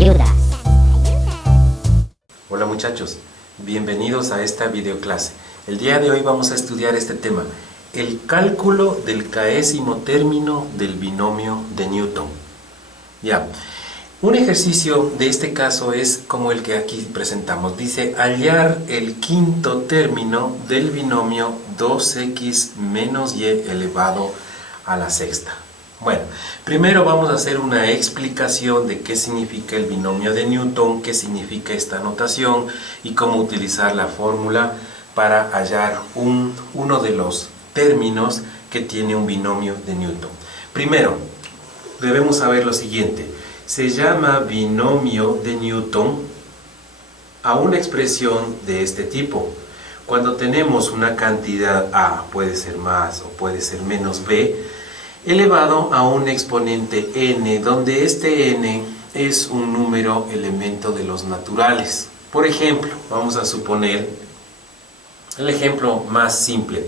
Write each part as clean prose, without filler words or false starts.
ayudas. Hola muchachos, bienvenidos a esta videoclase. El día de hoy vamos a estudiar este tema, el cálculo del késimo término del binomio de Newton. Ya, un ejercicio de este caso es como el que aquí presentamos. Dice, hallar el quinto término del binomio 2x menos y elevado a la sexta. Bueno, primero vamos a hacer una explicación de qué significa el binomio de Newton, qué significa esta notación y cómo utilizar la fórmula para hallar uno de los términos que tiene un binomio de Newton. Primero, debemos saber lo siguiente. Se llama binomio de Newton a una expresión de este tipo. Cuando tenemos una cantidad A, puede ser más o puede ser menos B, elevado a un exponente n, donde este n es un número elemento de los naturales. Por ejemplo, vamos a suponer el ejemplo más simple,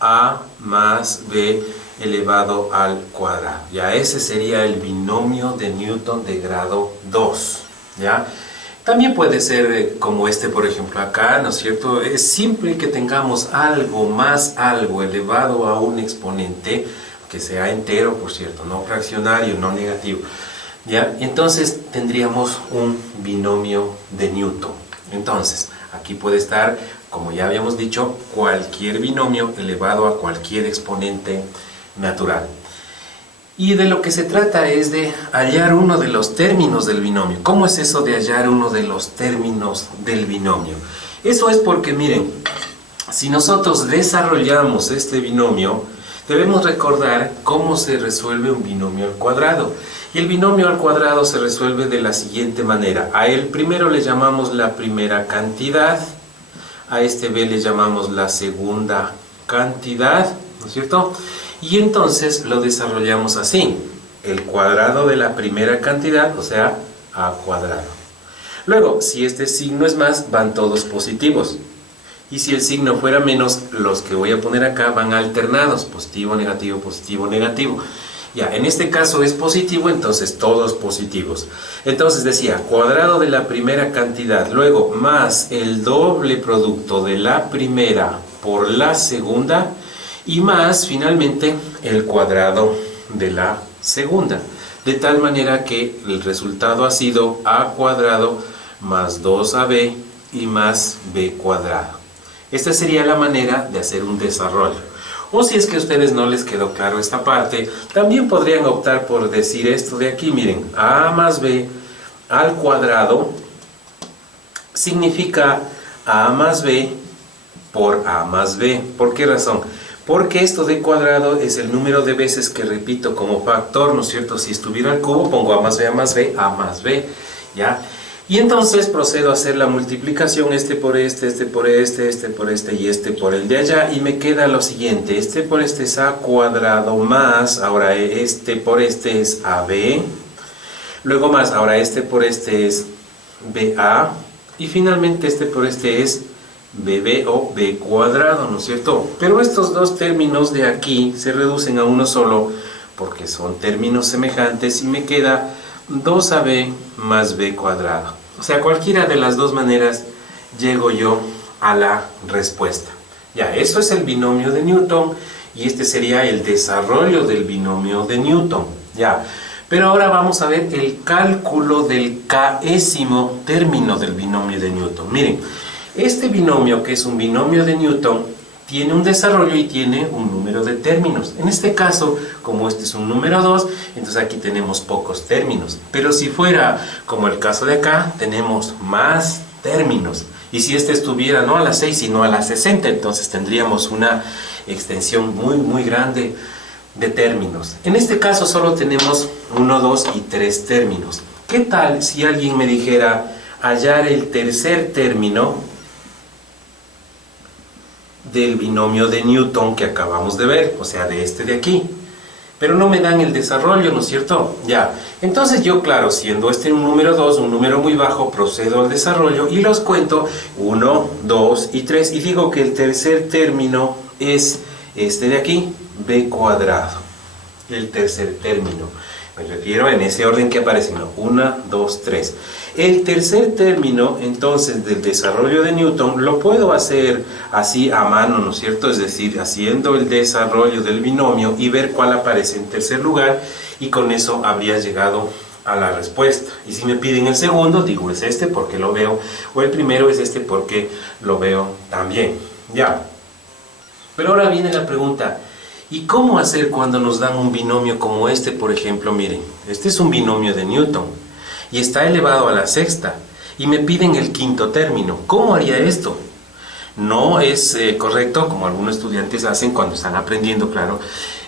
a más b elevado al cuadrado. Ya ese sería el binomio de Newton de grado 2. ¿Ya? También puede ser como este, por ejemplo, acá, ¿no es cierto? Es simple que tengamos algo más algo elevado a un exponente, que sea entero, por cierto, no fraccionario, no negativo. ¿Ya? Entonces tendríamos un binomio de Newton. Entonces, aquí puede estar, como ya habíamos dicho, cualquier binomio elevado a cualquier exponente natural. Y de lo que se trata es de hallar uno de los términos del binomio. ¿Cómo es eso de hallar uno de los términos del binomio? Eso es porque, miren, si nosotros desarrollamos este binomio, debemos recordar cómo se resuelve un binomio al cuadrado. Y el binomio al cuadrado se resuelve de la siguiente manera. A él primero le llamamos la primera cantidad, a este b le llamamos la segunda cantidad, ¿no es cierto? Y entonces lo desarrollamos así. El cuadrado de la primera cantidad, o sea, a cuadrado. Luego, si este signo es más, van todos positivos. Y si el signo fuera menos, los que voy a poner acá van alternados, positivo, negativo, positivo, negativo. Ya, en este caso es positivo, entonces todos positivos. Entonces decía, cuadrado de la primera cantidad, luego más el doble producto de la primera por la segunda, y más finalmente el cuadrado de la segunda. De tal manera que el resultado ha sido a cuadrado más 2ab y más b cuadrado. Esta sería la manera de hacer un desarrollo. O si es que a ustedes no les quedó claro esta parte, también podrían optar por decir esto de aquí. Miren, a más b al cuadrado significa a más b por a más b. ¿Por qué razón? Porque esto de cuadrado es el número de veces que repito como factor, ¿no es cierto? Si estuviera al cubo, pongo a más b, ¿ya? Y entonces procedo a hacer la multiplicación, este por este, este por este, este por este y este por el de allá, y me queda lo siguiente, este por este es a cuadrado más, ahora este por este es ab, luego más, ahora este por este es ba, y finalmente este por este es bb o b cuadrado, ¿no es cierto? Pero estos dos términos de aquí se reducen a uno solo porque son términos semejantes y me queda 2ab más b cuadrado. O sea, cualquiera de las dos maneras llego yo a la respuesta. Ya, eso es el binomio de Newton y este sería el desarrollo del binomio de Newton. Ya, pero ahora vamos a ver el cálculo del késimo término del binomio de Newton. Miren, este binomio, que es un binomio de Newton, tiene un desarrollo y tiene un número de términos. En este caso, como este es un número 2, entonces aquí tenemos pocos términos. Pero si fuera como el caso de acá, tenemos más términos. Y si este estuviera no a las 6, sino a las 60, entonces tendríamos una extensión muy grande de términos. En este caso solo tenemos 1, 2 y 3 términos. ¿Qué tal si alguien me dijera hallar el tercer término del binomio de Newton que acabamos de ver, o sea, de este de aquí? Pero no me dan el desarrollo, ¿no es cierto? Ya, entonces yo, claro, siendo este un número 2, un número muy bajo, procedo al desarrollo y los cuento 1, 2 y 3 y digo que el tercer término es este de aquí, b cuadrado, el tercer término. Me refiero en ese orden que aparecen, ¿no? 1, 2, 3. El tercer término, entonces, del desarrollo de Newton, lo puedo hacer así a mano, ¿no es cierto? Es decir, haciendo el desarrollo del binomio y ver cuál aparece en tercer lugar, y con eso habría llegado a la respuesta. Y si me piden el segundo, digo es este porque lo veo, o el primero es este porque lo veo también. Ya. Pero ahora viene la pregunta, ¿y cómo hacer cuando nos dan un binomio como este, por ejemplo? Miren, este es un binomio de Newton y está elevado a la sexta y me piden el quinto término. ¿Cómo haría esto? No es correcto, como algunos estudiantes hacen cuando están aprendiendo, claro,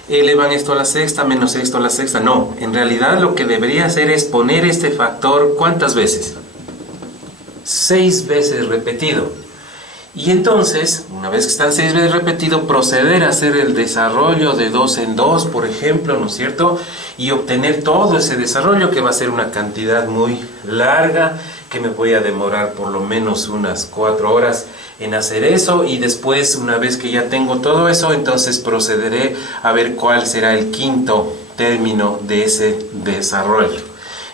elevan esto a la sexta menos esto a la sexta. No, en realidad lo que debería hacer es poner este factor, ¿cuántas veces? 6 veces repetido. Y entonces, una vez que están 6 veces repetido, proceder a hacer el desarrollo de 2 en 2, por ejemplo, ¿no es cierto? Y obtener todo ese desarrollo, que va a ser una cantidad muy larga, que me voy a demorar por lo menos unas 4 horas en hacer eso. Y después, una vez que ya tengo todo eso, entonces procederé a ver cuál será el quinto término de ese desarrollo.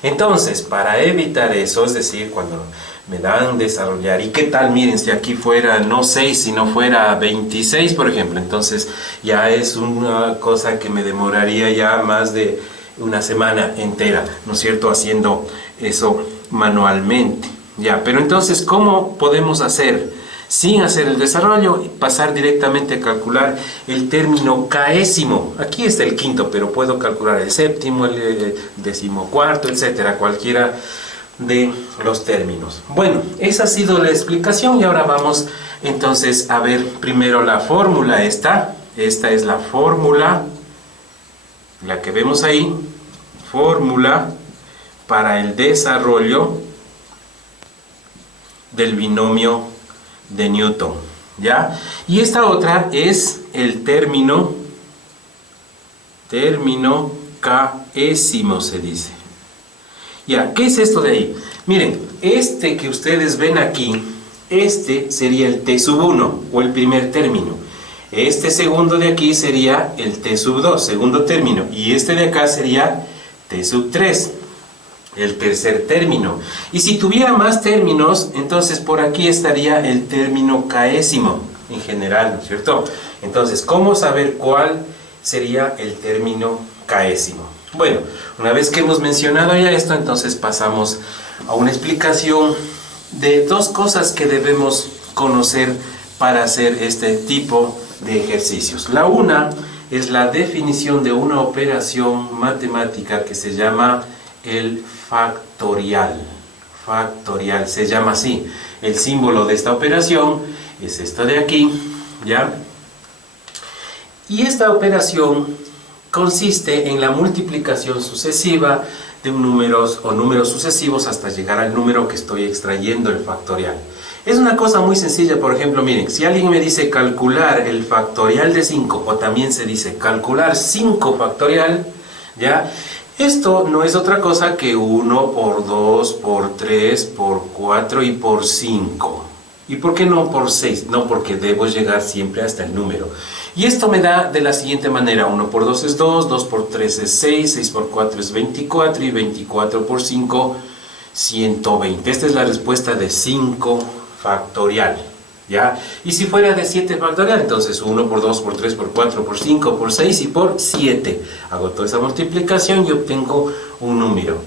Entonces, para evitar eso, es decir, cuando me dan desarrollar, ¿y qué tal? Miren, si aquí fuera no 6, sino fuera 26, por ejemplo, entonces ya es una cosa que me demoraría ya más de una semana entera, ¿no es cierto?, haciendo eso manualmente. Ya, pero entonces, ¿cómo podemos hacer sin hacer el desarrollo y pasar directamente a calcular el término késimo? Aquí está el quinto, pero puedo calcular el séptimo, el decimocuarto, etcétera, cualquiera de los términos. Bueno, esa ha sido la explicación y ahora vamos entonces a ver primero la fórmula. Esta es la fórmula, la que vemos ahí, fórmula para el desarrollo del binomio de Newton, ¿ya? Y esta otra es el término késimo, se dice. Ya, ¿qué es esto de ahí? Miren, este que ustedes ven aquí, este sería el t sub 1 o el primer término. Este segundo de aquí sería el t sub 2, segundo término. Y este de acá sería t sub 3, el tercer término. Y si tuviera más términos, entonces por aquí estaría el término késimo en general, ¿no es cierto? Entonces, ¿cómo saber cuál sería el término késimo? Bueno, una vez que hemos mencionado ya esto, entonces pasamos a una explicación de dos cosas que debemos conocer para hacer este tipo de ejercicios. La una es la definición de una operación matemática que se llama el factorial. Factorial, se llama así. El símbolo de esta operación es esta de aquí, ¿ya? Y esta operación consiste en la multiplicación sucesiva de números o números sucesivos hasta llegar al número que estoy extrayendo, el factorial. Es una cosa muy sencilla. Por ejemplo, miren, si alguien me dice calcular el factorial de 5, o también se dice calcular 5 factorial, ¿ya? Esto no es otra cosa que 1 por 2, por 3, por 4 y por 5. ¿Y por qué no por 6? No, porque debo llegar siempre hasta el número. Y esto me da de la siguiente manera: 1 por 2 es 2, 2 por 3 es 6, 6 por 4 es 24 y 24 por 5, 120. Esta es la respuesta de 5 factorial, ¿ya? Y si fuera de 7 factorial, entonces 1 por 2 por 3 por 4 por 5 por 6 y por 7. Hago toda esa multiplicación y obtengo un número.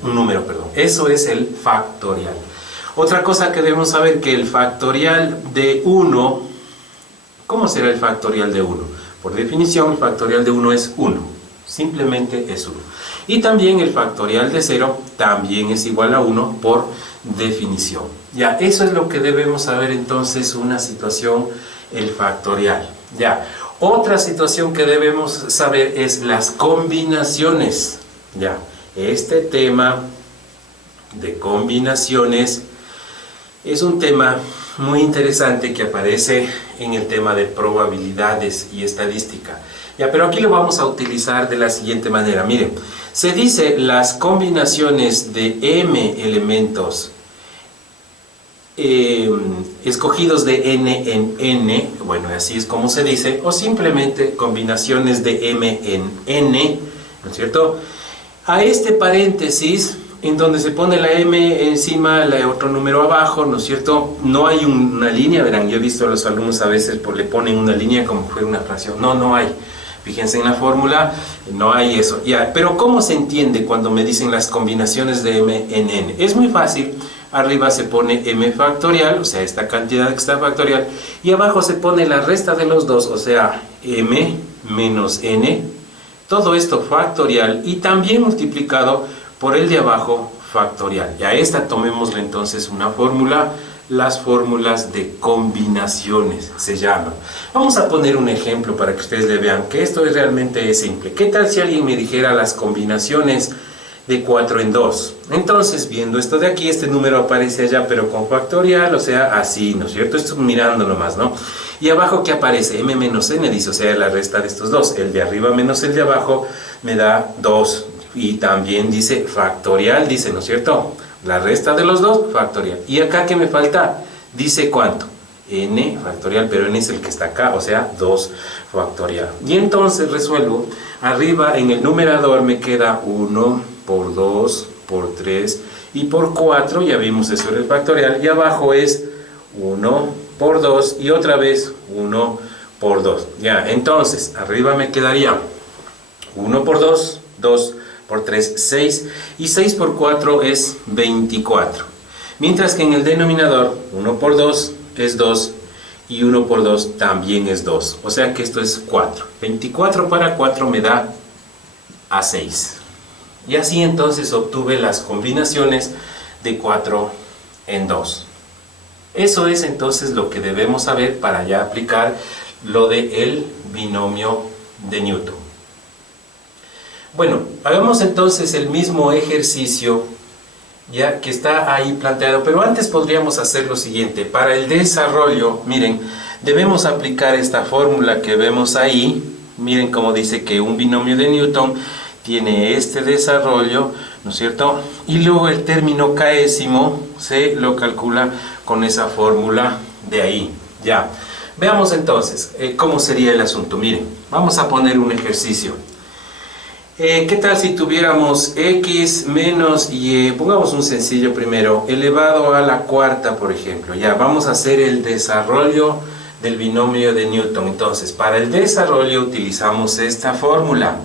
Eso es el factorial. Otra cosa que debemos saber, que el factorial de 1, ¿cómo será el factorial de 1? Por definición, el factorial de 1 es 1. Simplemente es 1. Y también el factorial de 0 también es igual a 1 por definición. Ya, eso es lo que debemos saber entonces, una situación, el factorial. Ya, otra situación que debemos saber es las combinaciones. Ya, este tema de combinaciones es un tema muy interesante que aparece en el tema de probabilidades y estadística. Ya, pero aquí lo vamos a utilizar de la siguiente manera. Miren, se dice las combinaciones de m elementos escogidos de n en n, bueno, así es como se dice, o simplemente combinaciones de m en n, ¿no es cierto? a este paréntesis en donde se pone la m encima, otro número abajo, ¿no es cierto? No hay una línea, verán, yo he visto a los alumnos a veces le ponen una línea como fuera una fracción. No, no hay. Fíjense en la fórmula, no hay eso. Ya, pero ¿cómo se entiende cuando me dicen las combinaciones de m en n? Es muy fácil. Arriba se pone m factorial, o sea, esta cantidad que está factorial, y abajo se pone la resta de los dos, o sea, m menos n, todo esto factorial, y también multiplicado por el de abajo factorial. Y a esta tomémosle entonces una fórmula, las fórmulas de combinaciones se llaman. Vamos a poner un ejemplo para que ustedes le vean que esto realmente es simple. ¿Qué tal si alguien me dijera las combinaciones de 4 en 2? Entonces, viendo esto de aquí, este número aparece allá, pero con factorial, o sea, así, ¿no es cierto? Esto mirando nomás, ¿no? Y abajo, ¿qué aparece? M menos n, dice, o sea, la resta de estos dos. El de arriba menos el de abajo me da 2. Y también dice factorial, dice, ¿no es cierto? La resta de los dos, factorial. ¿Y acá qué me falta? Dice, ¿cuánto? N factorial, pero n es el que está acá, o sea, 2 factorial. Y entonces resuelvo. Arriba en el numerador me queda 1 por 2 por 3 y por 4, ya vimos eso en el factorial, y abajo es 1 por 2 y otra vez 1 por 2. Ya, entonces, arriba me quedaría 1 por 2, 2 por 3, 6, y 6 por 4 es 24. Mientras que en el denominador, 1 por 2 es 2, y 1 por 2 también es 2. O sea que esto es 4. 24 para 4 me da a 6. Y así entonces obtuve las combinaciones de 4 en 2. Eso es entonces lo que debemos saber para ya aplicar lo del binomio de Newton. Bueno, hagamos entonces el mismo ejercicio ya que está ahí planteado, pero antes podríamos hacer lo siguiente. Para el desarrollo, miren, debemos aplicar esta fórmula que vemos ahí. Miren cómo dice que un binomio de Newton tiene este desarrollo, ¿no es cierto? Y luego el término késimo se lo calcula con esa fórmula de ahí, ya. Veamos entonces cómo sería el asunto. Miren, vamos a poner un ejercicio. ¿Qué tal si tuviéramos x menos y, pongamos un sencillo primero, elevado a la cuarta, por ejemplo? Ya, vamos a hacer el desarrollo del binomio de Newton. Entonces, para el desarrollo utilizamos esta fórmula.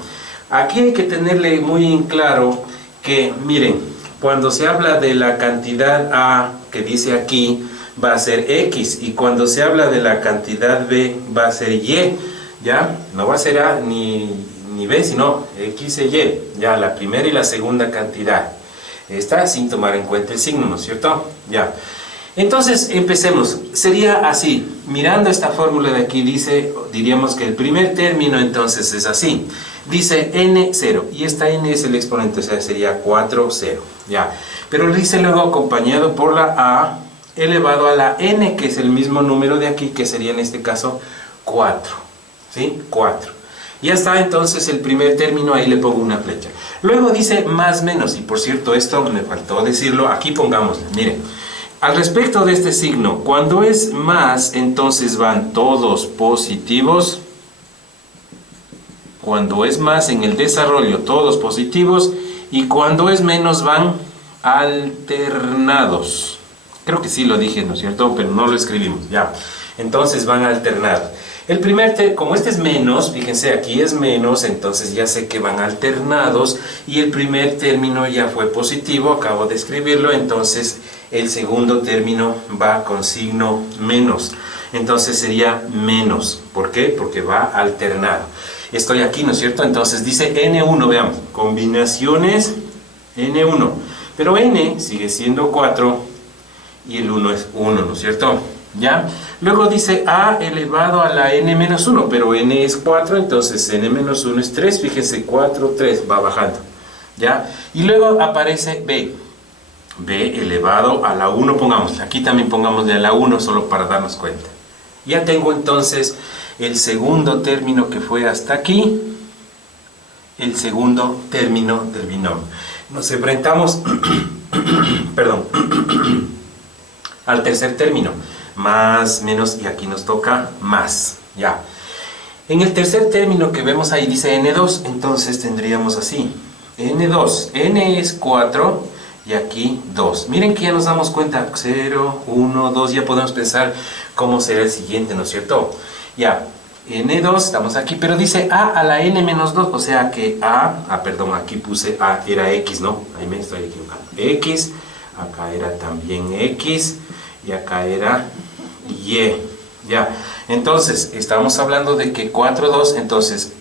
Aquí hay que tenerle muy en claro que, miren, cuando se habla de la cantidad A, que dice aquí, va a ser X, y cuando se habla de la cantidad B, va a ser Y, ¿ya? No va a ser A ni B, sino X e Y, ya, la primera y la segunda cantidad. Está sin tomar en cuenta el signo, ¿no es cierto? Ya. Entonces, empecemos. Sería así. Mirando esta fórmula de aquí, diríamos que el primer término entonces es así. Dice n0, y esta n es el exponente, o sea, sería 4, 0. Ya. Pero dice luego acompañado por la a elevado a la n, que es el mismo número de aquí, que sería en este caso 4. ¿Sí? 4. Ya está entonces el primer término, ahí le pongo una flecha. Luego dice más menos, y por cierto esto me faltó decirlo, aquí pongámosle, miren. Al respecto de este signo, cuando es más, entonces van todos positivos. Cuando es más en el desarrollo, todos positivos. Y cuando es menos, van alternados. Creo que sí lo dije, ¿no es cierto? Pero no lo escribimos, ya. Entonces van alternados. El primer, como este es menos, fíjense, aquí es menos, entonces ya sé que van alternados, y el primer término ya fue positivo, acabo de escribirlo, entonces el segundo término va con signo menos, entonces sería menos. ¿Por qué? Porque va alternado. Estoy aquí, ¿no es cierto? Entonces dice N1, veamos, combinaciones N1, pero N sigue siendo 4 y el 1 es 1, ¿no es cierto? ¿Ya? Luego dice a elevado a la n menos 1, pero n es 4, entonces n menos 1 es 3, fíjense, 4, 3, va bajando, ¿ya? Y luego aparece b elevado a la 1, pongamos, aquí también pongámosle a la 1 solo para darnos cuenta. Ya tengo entonces el segundo término que fue hasta aquí, el segundo término del binomio. Nos enfrentamos, perdón, al tercer término. Más, menos, y aquí nos toca más, ya. En el tercer término que vemos ahí dice n2, entonces tendríamos así, n2. N es 4 y aquí 2. Miren que ya nos damos cuenta, 0, 1, 2, ya podemos pensar cómo será el siguiente, ¿no es cierto? Ya, n2, estamos aquí, pero dice a a la n menos 2, o sea que perdón, aquí puse a, era x, ¿no? Ahí me estoy equivocando. X, acá era también x, y acá era y. Ya, entonces, estamos hablando de que 4, 2, entonces,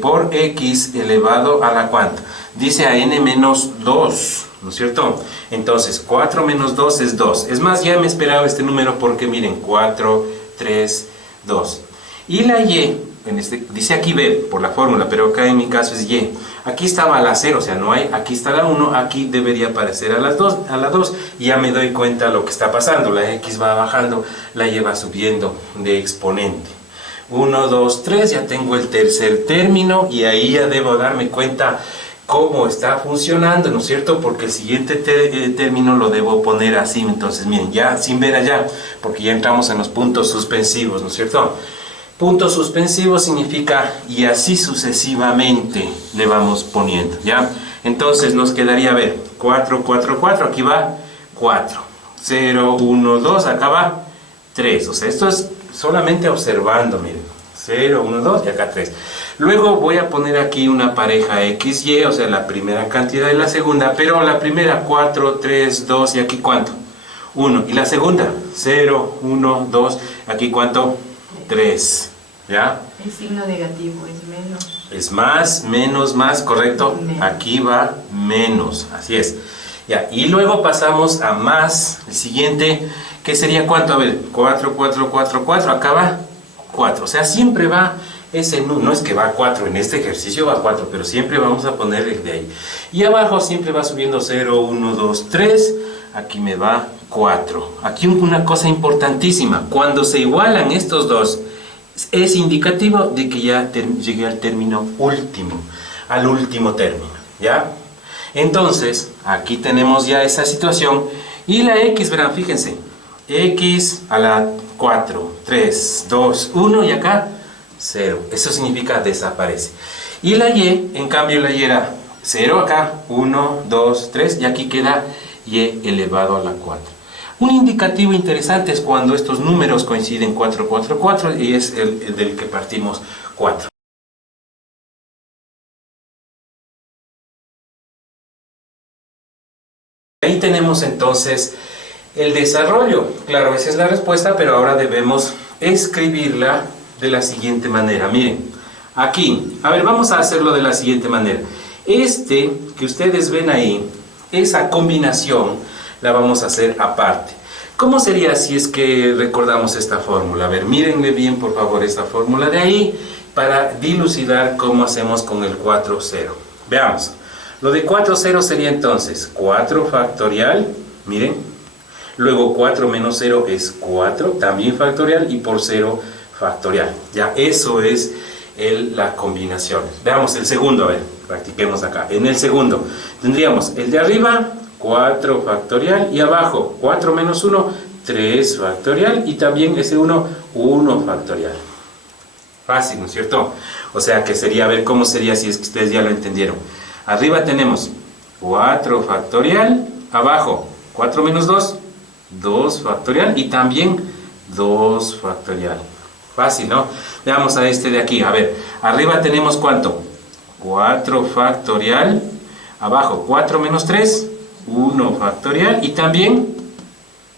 por x elevado a la ¿cuánto? Dice a n menos 2, ¿no es cierto? Entonces, 4 menos 2 es 2. Es más, ya me esperaba este número porque miren, 4, 3, 2. Y la y, dice aquí b por la fórmula, pero acá en mi caso es y. Aquí estaba la 0, o sea, no hay, aquí está la 1, aquí debería aparecer a la 2, y ya me doy cuenta de lo que está pasando. La x va bajando, la y va subiendo de exponente. 1, 2, 3, ya tengo el tercer término, y ahí ya debo darme cuenta cómo está funcionando, ¿no es cierto? Porque el siguiente término lo debo poner así. Entonces, miren, ya sin ver allá, porque ya entramos en los puntos suspensivos, ¿no es cierto? Punto suspensivo significa y así sucesivamente le vamos poniendo, ¿ya? Entonces nos quedaría, a ver, 4, 4, 4, aquí va 4, 0, 1, 2, acá va 3, o sea, esto es solamente observando, miren, 0, 1, 2 y acá 3. Luego voy a poner aquí una pareja x, y, o sea, la primera cantidad y la segunda, pero la primera 4, 3, 2 y aquí ¿cuánto? 1, y la segunda 0, 1, 2, aquí ¿cuánto? 3, ¿ya? El signo negativo es menos. Es más, menos, más, correcto. Menos. Aquí va menos, así es. Ya, y luego pasamos a más, el siguiente, que sería ¿cuánto? A ver, 4, 4, 4, 4, acá va 4. O sea, siempre va ese, no es que va 4, en este ejercicio va 4, pero siempre vamos a poner el de ahí. Y abajo siempre va subiendo 0, 1, 2, 3, aquí me va 4. Aquí una cosa importantísima, cuando se igualan estos dos, es indicativo de que ya llegué al término último, al último término, ¿ya? Entonces, aquí tenemos ya esa situación, y la x, verán, fíjense, x a la 4, 3, 2, 1, y acá 0, eso significa desaparece. Y la y, en cambio la y era 0 acá, 1, 2, 3, y aquí queda y elevado a la 4. Un indicativo interesante es cuando estos números coinciden 4, 4, 4, y es el del que partimos 4. Ahí tenemos entonces el desarrollo. Claro, esa es la respuesta, pero ahora debemos escribirla de la siguiente manera. Miren, aquí, a ver, vamos a hacerlo de la siguiente manera. Este que ustedes ven ahí, esa combinación, la vamos a hacer aparte. ¿Cómo sería si es que recordamos esta fórmula? A ver, mírenle bien por favor esta fórmula de ahí para dilucidar cómo hacemos con el 4, 0. Veamos. Lo de 4, 0 sería entonces 4 factorial, miren. Luego 4 menos 0 es 4, también factorial, y por 0 factorial. Ya, eso es la combinación. Veamos el segundo, a ver, practiquemos acá. En el segundo tendríamos el de arriba, 4 factorial, y abajo 4 menos 1, 3 factorial, y también ese 1, 1 factorial. Fácil, ¿no es cierto? O sea que sería, a ver cómo sería si es que ustedes ya lo entendieron. Arriba tenemos 4 factorial, abajo 4 menos 2, 2 factorial, y también 2 factorial. Fácil, ¿no? Veamos a este de aquí. A ver, arriba tenemos ¿cuánto? 4 factorial, abajo 4 menos 3, 1 factorial, y también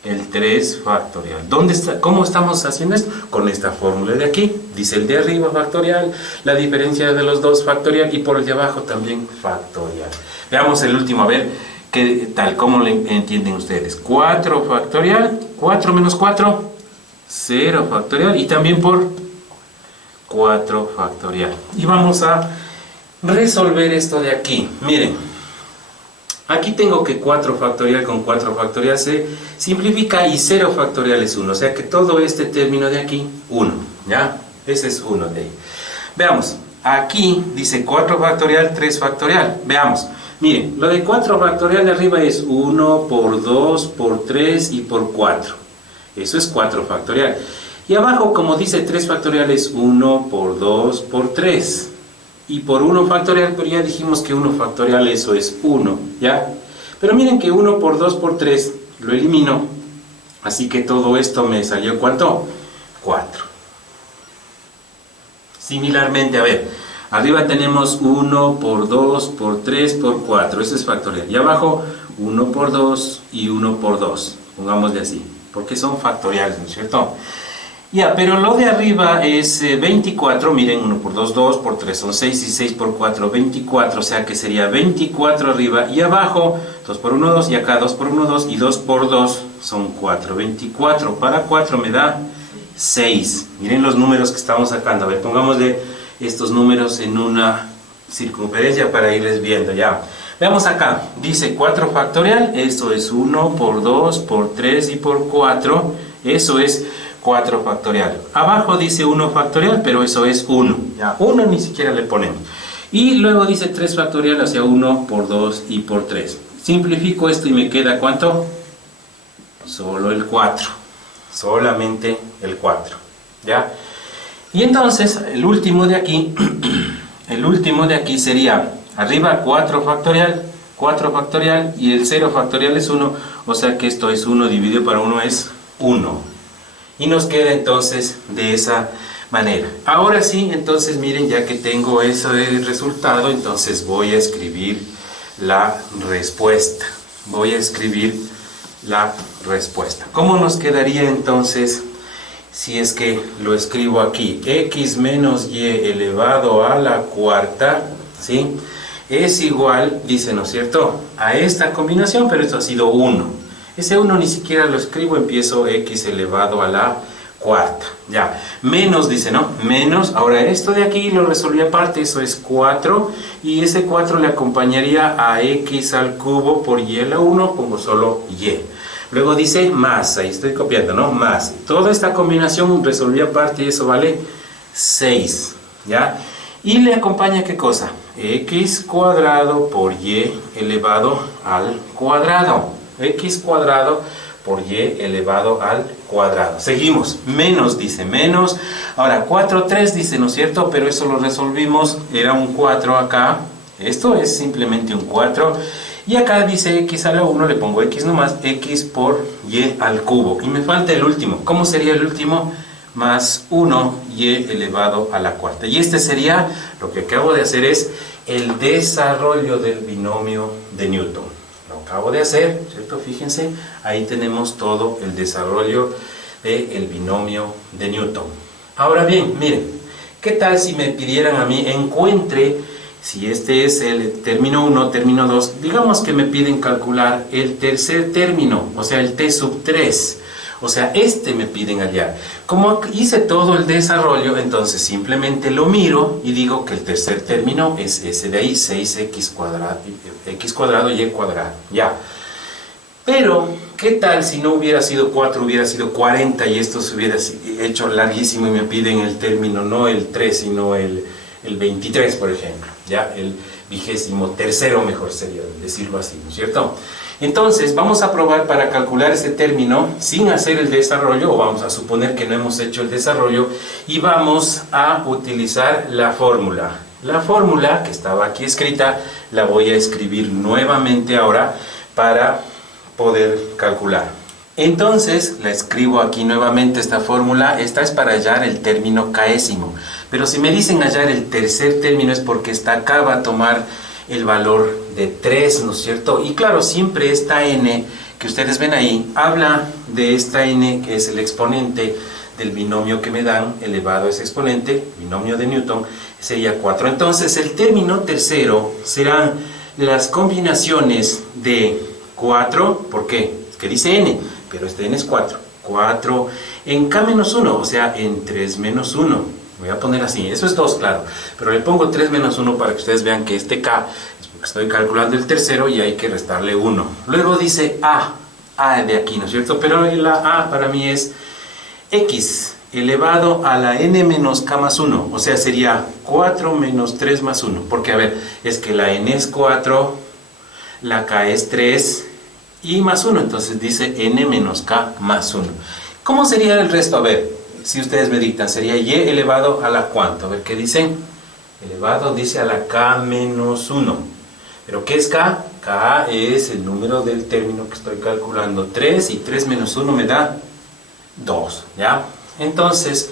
el 3 factorial. ¿Dónde está? ¿Cómo estamos haciendo esto? Con esta fórmula de aquí. Dice el de arriba factorial, la diferencia de los dos factorial, y por el de abajo también factorial. Veamos el último, a ver qué tal, cómo le entienden ustedes. 4 factorial, 4 menos 4, 0 factorial, y también por 4 factorial. Y vamos a resolver esto de aquí. Miren, aquí tengo que 4 factorial con 4 factorial se simplifica, y 0 factorial es 1. O sea que todo este término de aquí, 1. ¿Ya? Ese es 1 de ahí. Veamos. Aquí dice 4 factorial, 3 factorial. Veamos. Miren, lo de 4 factorial de arriba es 1 por 2 por 3 y por 4. Eso es 4 factorial. Y abajo, como dice 3 factorial, es 1 por 2 por 3. y por 1 factorial, pero ya dijimos que 1 factorial eso es 1, ¿ya? Pero miren que 1 por 2 por 3 lo elimino, así que todo esto me salió ¿cuánto? 4. Similarmente, a ver, arriba tenemos 1 por 2 por 3 por 4, eso es factorial. Y abajo 1 por 2 y 1 por 2, pongámosle así, porque son factoriales, ¿no es cierto? Ya, pero lo de arriba es 24, miren, 1 por 2, 2 por 3 son 6 y 6 por 4, 24, o sea que sería 24 arriba y abajo, 2 por 1, 2 y acá 2 por 1, 2 y 2 por 2 son 4, 24 para 4 me da 6. Miren los números que estamos sacando, a ver, pongámosle estos números en una circunferencia para irles viendo, ya. Veamos acá, dice 4 factorial, esto es 1 por 2 por 3 y por 4, eso es 4 factorial. Abajo dice 1 factorial, pero eso es 1. Ya, 1 ni siquiera le ponemos. Y luego dice 3 factorial, o sea 1 por 2 y por 3. Simplifico esto y me queda ¿cuánto? Solo el 4. Solamente el 4. ¿Ya? Y entonces, el último de aquí, el último de aquí sería arriba 4 factorial y el 0 factorial es 1, o sea que esto es 1 dividido para 1 es 1. Y nos queda entonces de esa manera. Ahora sí, entonces miren, ya que tengo ese resultado, entonces voy a escribir la respuesta. Voy a escribir la respuesta. ¿Cómo nos quedaría entonces si es que lo escribo aquí? X menos y elevado a la cuarta, ¿sí? Es igual, dice, ¿no es cierto?, a esta combinación, pero esto ha sido 1. Ese 1 ni siquiera lo escribo, empiezo x elevado a la cuarta. Ya, menos dice, ¿no? Menos, ahora esto de aquí lo resolví aparte, eso es 4. Y ese 4 le acompañaría a x al cubo por y a la 1, pongo solo y. Luego dice más, ahí estoy copiando, ¿no? Más. Toda esta combinación resolví aparte y eso vale 6. ¿Ya? Y le acompaña, ¿qué cosa? X cuadrado por y elevado al cuadrado. X cuadrado por y elevado al cuadrado. Seguimos, menos dice, menos. Ahora, 4, 3 dice, ¿no es cierto? Pero eso lo resolvimos, era un 4 acá. Esto es simplemente un 4. Y acá dice x a la 1, le pongo x nomás, x por y al cubo. Y me falta el último. ¿Cómo sería el último? Más 1 y elevado a la cuarta. Y este sería, lo que acabo de hacer es el desarrollo del binomio de Newton. Lo acabo de hacer, ¿cierto? Fíjense, ahí tenemos todo el desarrollo del binomio de Newton. Ahora bien, miren, ¿qué tal si me pidieran a mí encuentre, si este es el término 1, término 2, digamos que me piden calcular el tercer término, o sea, el t sub 3. O sea, este me piden hallar. Como hice todo el desarrollo, entonces simplemente lo miro y digo que el tercer término es ese de ahí, 6x cuadrado y cuadrado. Ya. Pero, ¿qué tal si no hubiera sido 4, hubiera sido 40 y esto se hubiera hecho larguísimo y me piden el término, no el 3, sino el 23, por ejemplo? Ya, el 23º mejor sería decirlo así, ¿no es cierto? Entonces, vamos a probar para calcular ese término sin hacer el desarrollo, o vamos a suponer que no hemos hecho el desarrollo, y vamos a utilizar la fórmula. La fórmula que estaba aquí escrita, la voy a escribir nuevamente ahora para poder calcular. Entonces, la escribo aquí nuevamente esta fórmula. Esta es para hallar el término késimo. Pero si me dicen hallar el tercer término es porque esta acá va a tomar el valor de 3, ¿no es cierto? Y claro, siempre esta n que ustedes ven ahí, habla de esta n que es el exponente del binomio que me dan, elevado a ese exponente, binomio de Newton, sería 4. Entonces, el término tercero serán las combinaciones de 4, ¿por qué? Es que dice n, pero este n es 4. 4 en k menos 1, o sea, en 3 menos 1. Voy a poner así, eso es 2, claro, pero le pongo 3 menos 1 para que ustedes vean que este k es porque estoy calculando el tercero y hay que restarle 1. Luego dice a de aquí, ¿no es cierto? Pero la a para mí es x elevado a la n menos k más 1, o sea, sería 4 menos 3 más 1, porque a ver, es que la n es 4, la k es 3 y más 1, entonces dice n menos k más 1. ¿Cómo sería el resto? A ver, si ustedes me dictan, sería y elevado a la cuánto. A ver, ¿qué dicen? elevado, dice, a la k menos 1. ¿Pero qué es k? K es el número del término que estoy calculando. 3 y 3 menos 1 me da 2, ¿ya? Entonces,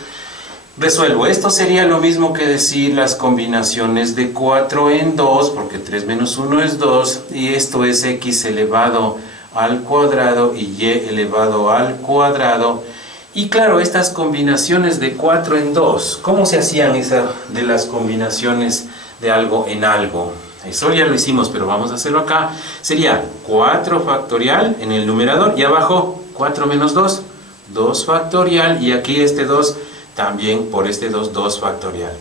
resuelvo. Esto sería lo mismo que decir las combinaciones de 4 en 2, porque 3 menos 1 es 2, y esto es x elevado al cuadrado y y elevado al cuadrado. Y claro, estas combinaciones de 4 en 2, ¿cómo se hacían esas de las combinaciones de algo en algo? Eso ya lo hicimos, pero vamos a hacerlo acá. Sería 4 factorial en el numerador y abajo 4 menos 2, 2 factorial, y aquí este 2 también por este 2, 2 factorial.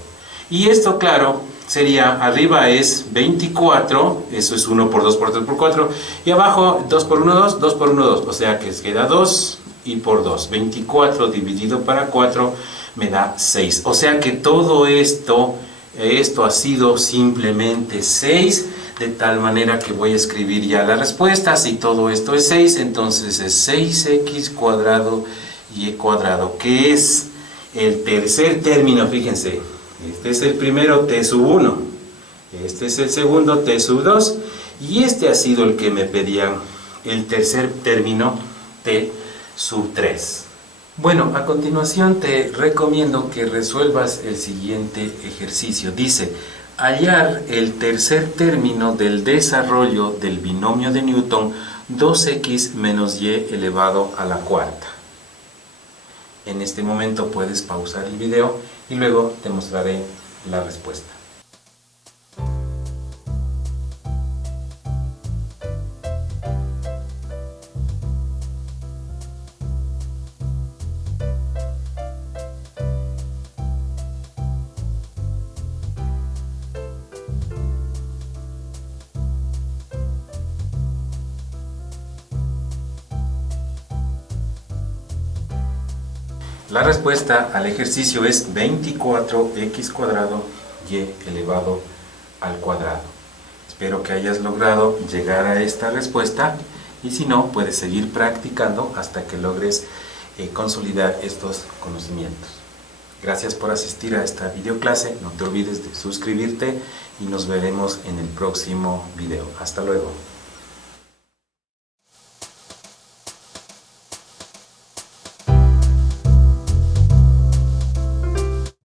Y esto, claro, sería, arriba es 24, eso es 1 por 2 por 3 por 4, y abajo 2 por 1, 2, 2 por 1, 2, o sea que queda 2 y por 2. 24 dividido para 4 me da 6. O sea que todo esto ha sido simplemente 6, de tal manera que voy a escribir ya la respuesta. Si todo esto es 6, entonces es 6x cuadrado y cuadrado, que es el tercer término. Fíjense, este es el primero, t sub 1, este es el segundo, t sub 2, y este ha sido el que me pedían, el tercer término, t sub 3. Bueno, a continuación te recomiendo que resuelvas el siguiente ejercicio. Dice, hallar el tercer término del desarrollo del binomio de Newton 2x menos y elevado a la cuarta. En este momento puedes pausar el video y luego te mostraré la respuesta. La respuesta al ejercicio es 24x cuadrado y elevado al cuadrado. Espero que hayas logrado llegar a esta respuesta, y si no, puedes seguir practicando hasta que logres consolidar estos conocimientos. Gracias por asistir a esta videoclase. No te olvides de suscribirte y nos veremos en el próximo video. Hasta luego.